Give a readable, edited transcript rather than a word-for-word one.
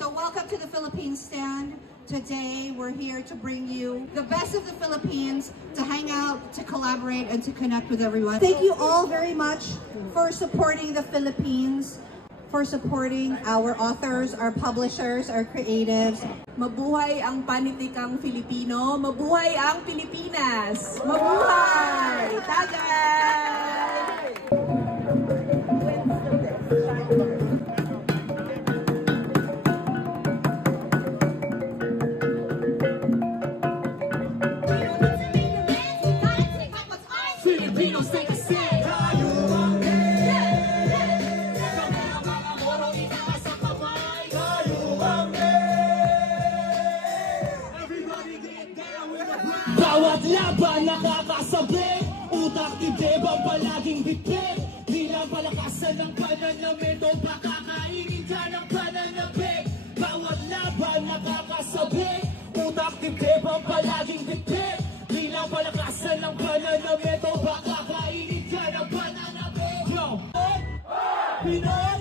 So welcome to the Philippines stand. Today we're here to bring you the best of the Philippines, to hang out, to collaborate, and to connect with everyone. Thank you all very much for supporting the Philippines, for supporting our authors, our publishers, our creatives. Mabuhay ang panitikang Filipino, mabuhay ang Pilipinas! Mabuhay! Tagay! Bawat laban nakakasabi, utak dibdibang palaging bitbit. Bilang palakasan ng pananamit o baka kainin ka ng pananabik. Bawat laban nakakasabi, utak dibdibang palaging bitbit. Bilang palakasan ng pananamit o baka kainin ka ng pananabik. Yo! Pinoy!